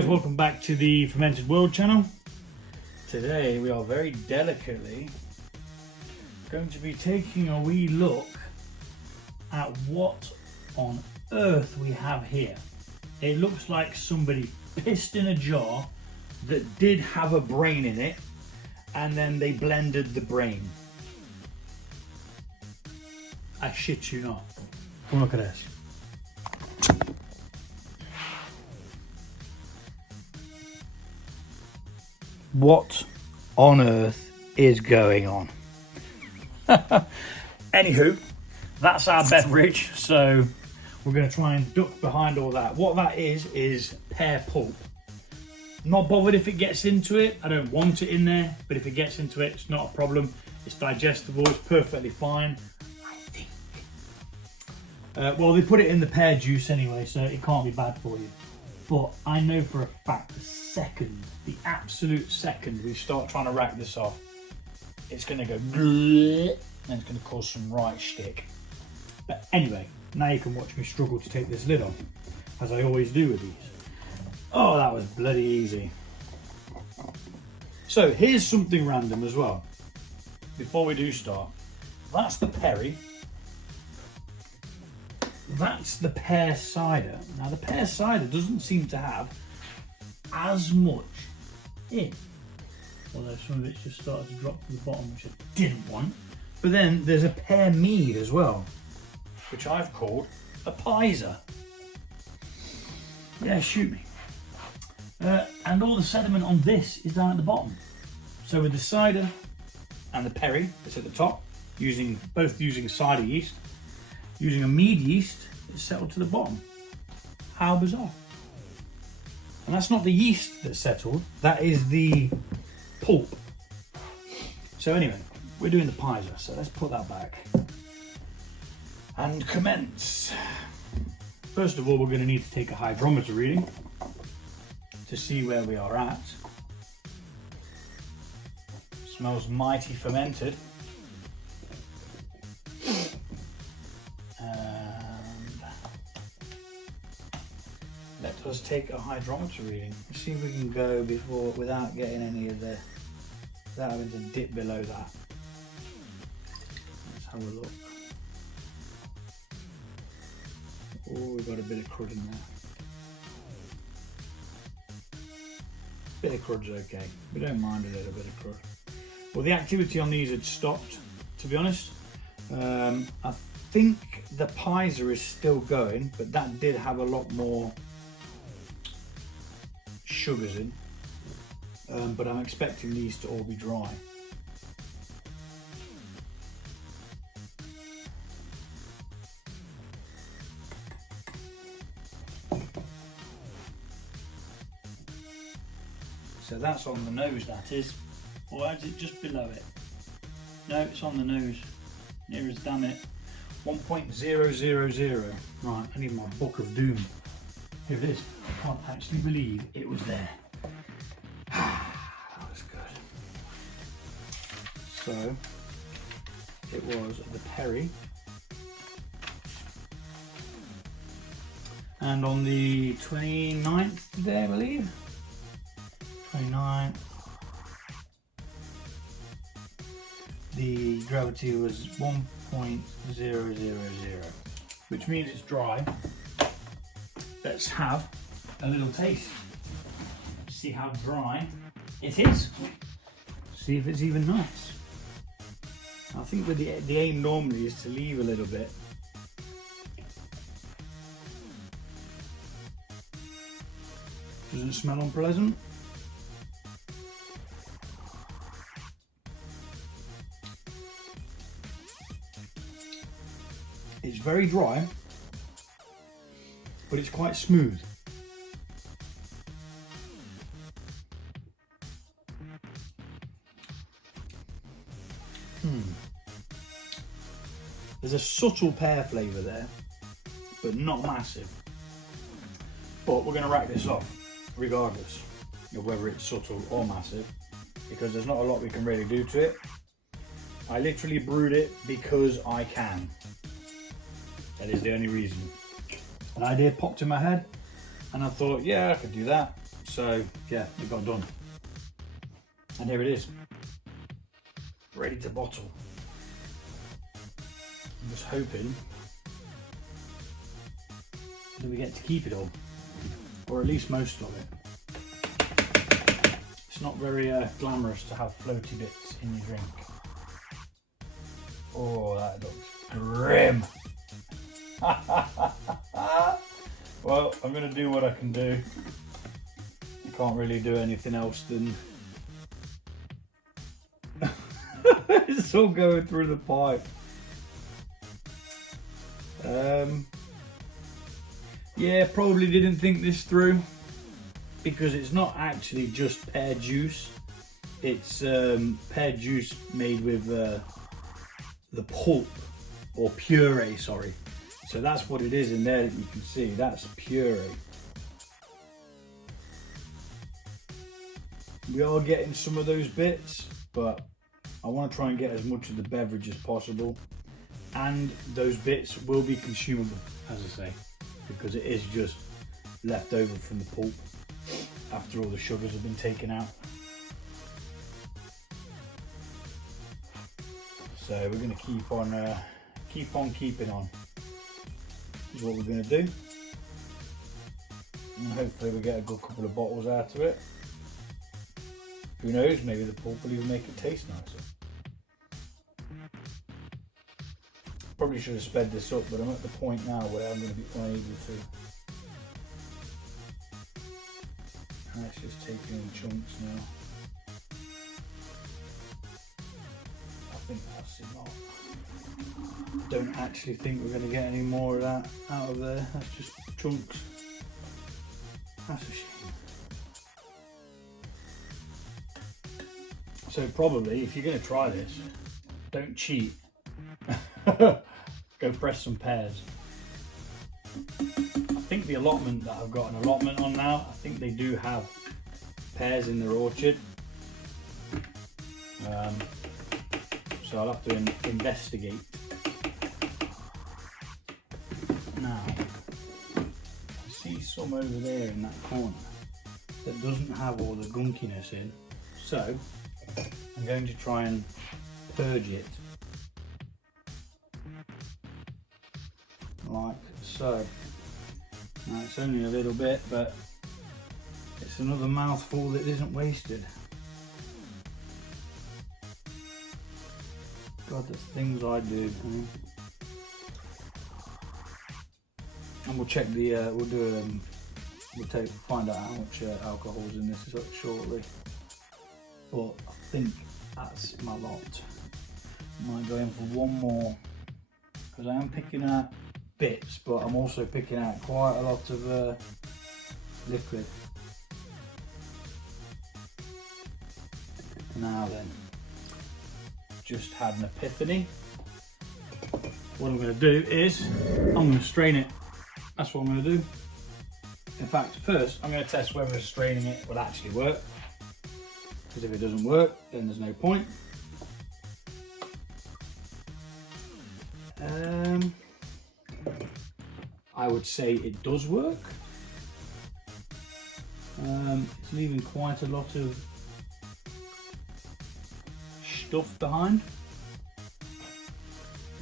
guys, welcome back to the Fermented World channel. Today we are very delicately going to be taking a wee look at what on earth we have here. It looks like somebody pissed in a jar that did have a brain in it, and then they blended the brain. I shit you not. Come look at this. What on earth is going on? Anywho, that's our beverage, so we're going to try and duck behind all that. What that is pear pulp. Not bothered if it gets into it. I don't want it in there, but if it gets into it, it's not a problem. It's digestible, it's perfectly fine, I think. Well, they put it in the pear juice anyway, so it can't be bad for you. But I know for a fact the absolute second we start trying to rack this off, it's going to go bleh, and it's going to cause some right shtick. But anyway, now you can watch me struggle to take this lid off, as I always do with these. Oh, that was bloody easy. So here's something random as well, before we do start. That's the perry. That's the pear cider. Now the pear cider doesn't seem to have as much in, although some of it's just started to drop to the bottom, which I didn't want. But then there's a pear mead as well, which I've called a pizer. Yeah, shoot me. And all the sediment on this is down at the bottom. So with the cider and the perry, it's at the top, both using cider yeast. Using a mead yeast, it's settled to the bottom. How bizarre. And that's not the yeast that's settled, that is the pulp. So anyway, we're doing the pizer, so let's put that back and commence. First of all, we're going to need to take a hydrometer reading to see where we are at. Smells mighty fermented. Let us take a hydrometer reading. Let's see if we can go without getting any of the, without having to dip below that. Let's have a look. Oh, we've got a bit of crud in there. Bit of crud's okay. We don't mind a little bit of crud. Well, the activity on these had stopped, to be honest. I think the pizer is still going, but that did have a lot more sugars in, but I'm expecting these to all be dry. So that's on the nose, that is. Or is it just below it? No, it's on the nose. Near as damn it. 1.000. Right, I need my book of doom. Here it is. I can't actually believe it was there. That was good. So, it was the perry. And on the 29th today, I believe. 29th. The gravity was 1.000, which means it's dry. Let's have a little taste. See how dry it is. See if it's even nice. I think with the aim normally is to leave a little bit. Doesn't smell unpleasant. It's very dry, but it's quite smooth. There's a subtle pear flavour there, but not massive. But we're going to rack this off, regardless of whether it's subtle or massive, because there's not a lot we can really do to it. I literally brewed it because I can. That is the only reason. An idea popped in my head and I thought, yeah, I could do that. So yeah, it got done. And here it is, ready to bottle. I'm just hoping that we get to keep it all, or at least most of it. It's not very glamorous to have floaty bits in your drink. Oh, that looks grim. Well, I'm going to do what I can do. I can't really do anything else than it's all going through the pipe. Yeah, probably didn't think this through, because it's not actually just pear juice. It's pear juice made with the pulp, or puree, sorry. So that's what it is in there that you can see. That's puree. We are getting some of those bits, but I want to try and get as much of the beverage as possible. And those bits will be consumable, as I say, because it is just left over from the pulp after all the sugars have been taken out. So we're going to keep on keeping on. Is what we're going to do, and hopefully we get a good couple of bottles out of it. Who knows, maybe the pulp will even make it taste nicer. Probably should have sped this up, but I'm at the point now where I'm going to be unable to. And it's just taking in chunks now. I think that's enough. Don't actually think we're going to get any more of that out of there. That's just chunks. That's a shame. So probably, if you're going to try this, don't cheat. Go press some pears. I think the allotment that I've got an allotment on now, I think they do have pears in their orchard. So I'll have to investigate. Now, I see some over there in that corner that doesn't have all the gunkiness in, so I'm going to try and purge it like so. Now it's only a little bit, but it's another mouthful that isn't wasted. God, the things I do. And we'll check the, we'll find out how much alcohol's in this shortly. But I think that's my lot. I might go in for one more, because I am picking out bits, but I'm also picking out quite a lot of liquid. Now then, just had an epiphany. What I'm going to do is, I'm going to strain it. That's what I'm going to do. In fact, first I'm going to test whether straining it will actually work. Because if it doesn't work, then there's no point. I would say it does work. It's leaving quite a lot of stuff behind.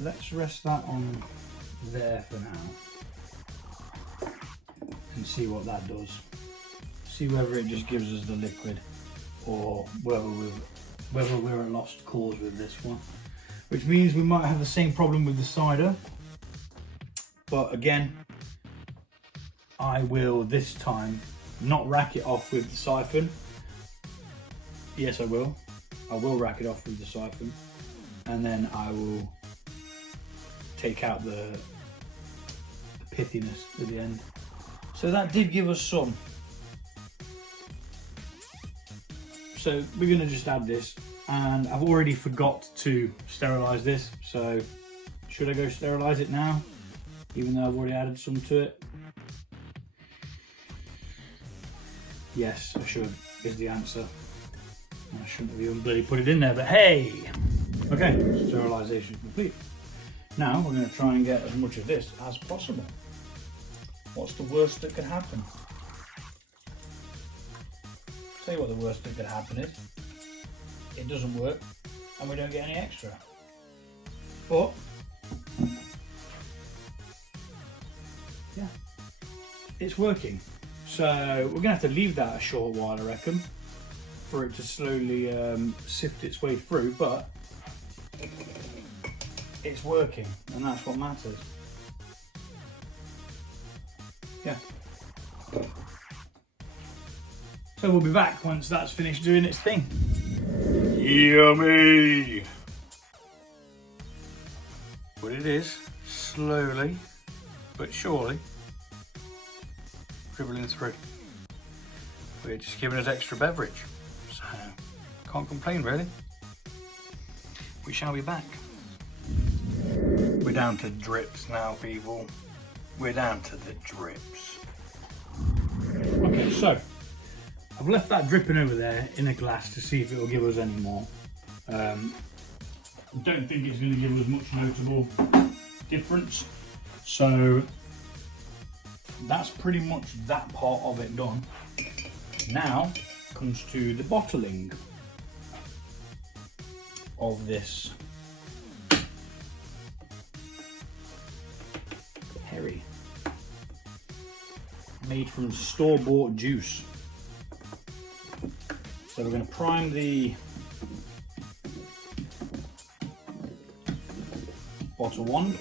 Let's rest that on there for now and see what that does. See whether it just gives us the liquid, or whether we're at lost cause with this one, which means we might have the same problem with the cider. But again, I will this time not rack it off with the siphon. Yes, I will rack it off with the siphon, and then I will take out the pithiness at the end. So that did give us some. So we're going to just add this, and I've already forgot to sterilize this, so should I go sterilize it now, even though I've already added some to it? Yes, I should, is the answer. I shouldn't have even bloody put it in there, but hey! Okay, sterilisation complete. Now we're going to try and get as much of this as possible. What's the worst that could happen? tell you what the worst thing that could happen is, it doesn't work and we don't get any extra. But, yeah, it's working. So we're gonna have to leave that a short while, I reckon, for it to slowly sift its way through, but it's working, and that's what matters. Yeah. So we'll be back once that's finished doing its thing. Yummy! But it is slowly but surely dribbling through. We're just giving us extra beverage, so can't complain really. We shall be back. We're down to drips now, people. We're down to the drips. Okay, so I've left that dripping over there in a glass to see if it will give us any more. Don't think it's going to give us much notable difference. So that's pretty much that part of it done. Now comes to the bottling of this Perry, made from store-bought juice. So we're going to prime the bottle one.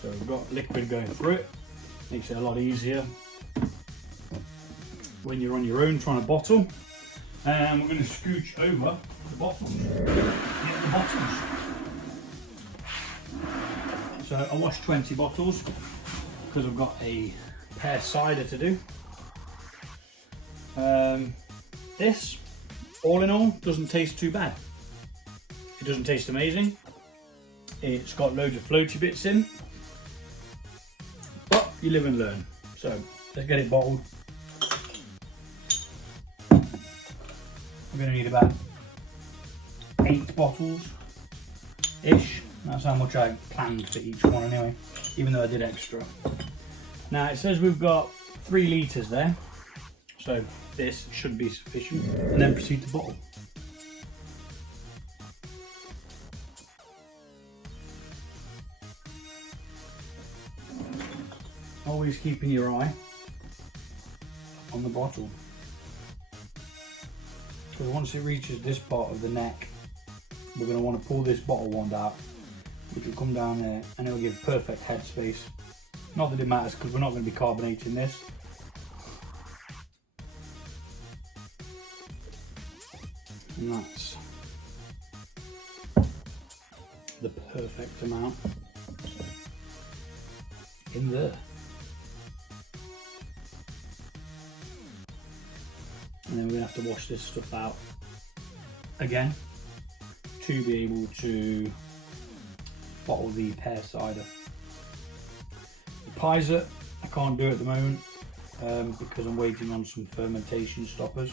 So we've got liquid going through it. Makes it a lot easier when you're on your own trying to bottle. And we're going to scooch over the bottles. Get the bottles. So I washed 20 bottles because I've got a pear cider to do. This, all in all, doesn't taste too bad. It doesn't taste amazing. It's got loads of floaty bits in, but you live and learn. So let's get it bottled. We're going to need about 8 bottles-ish. That's how much I planned for each one anyway, even though I did extra. Now it says we've got 3 litres there, so this should be sufficient, and then proceed to bottle. Always keeping your eye on the bottle, because once it reaches this part of the neck, we're going to want to pull this bottle wand out, which will come down there, and it will give perfect headspace. Not that it matters, because we're not going to be carbonating this. And that's the perfect amount in there. And then we're going to have to wash this stuff out again to be able to bottle the pear cider. The Pizer, I can't do at the moment because I'm waiting on some fermentation stoppers,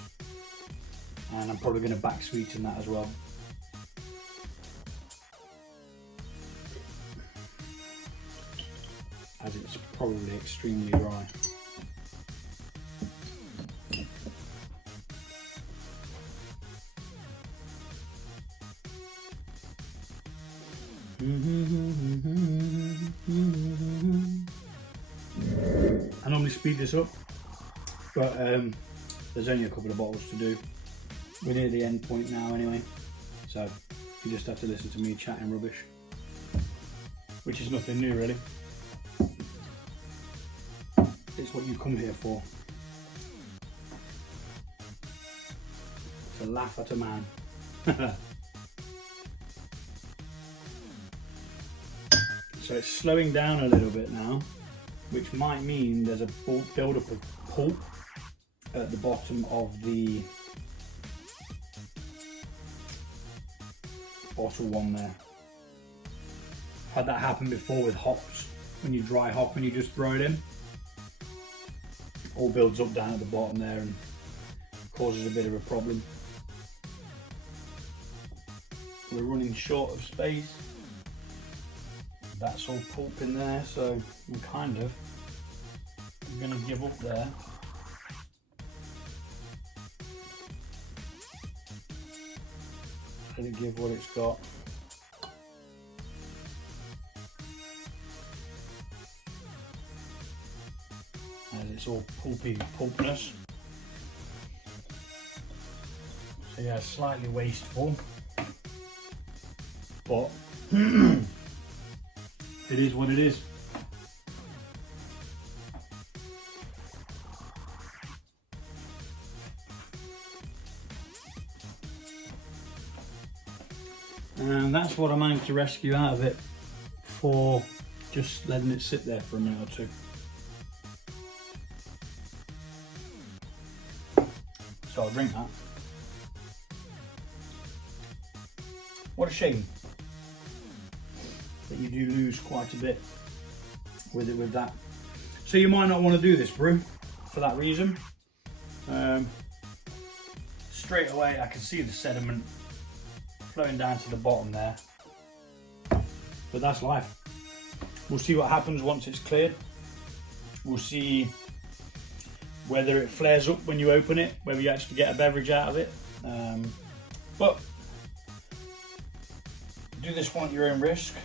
and I'm probably going to back sweeten that as well. As it's probably extremely dry. I normally speed this up, but there's only a couple of bottles to do. We're near the end point now anyway, so you just have to listen to me chatting rubbish, which is nothing new really. It's what you come here for. To laugh at a man. So it's slowing down a little bit now, which might mean there's a build-up of pulp at the bottom of the bottle one there. Had that happen before with hops. When you dry hop and you just throw it in, all builds up down at the bottom there and causes a bit of a problem. We're running short of space. That's all pulp in there, so I'm kind of going to give up there. Let it give what it's got. And it's all pulpy pulpness. So yeah, slightly wasteful, but it is what it is. And that's what I managed to rescue out of it for just letting it sit there for a minute or two. So I'll drink that. What a shame that you do lose quite a bit with it with that. So you might not want to do this brew for that reason. Straight away I can see the sediment flowing down to the bottom there, but that's life. We'll see what happens once it's cleared. We'll see whether it flares up when you open it, whether you actually get a beverage out of it. But do this one at your own risk,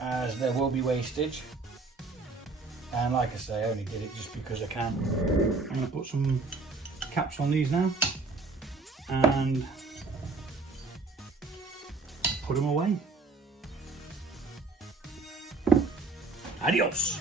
as there will be wastage. And like I say, I only did it just because I can. I'm going to put some caps on these now and put them away. Adios.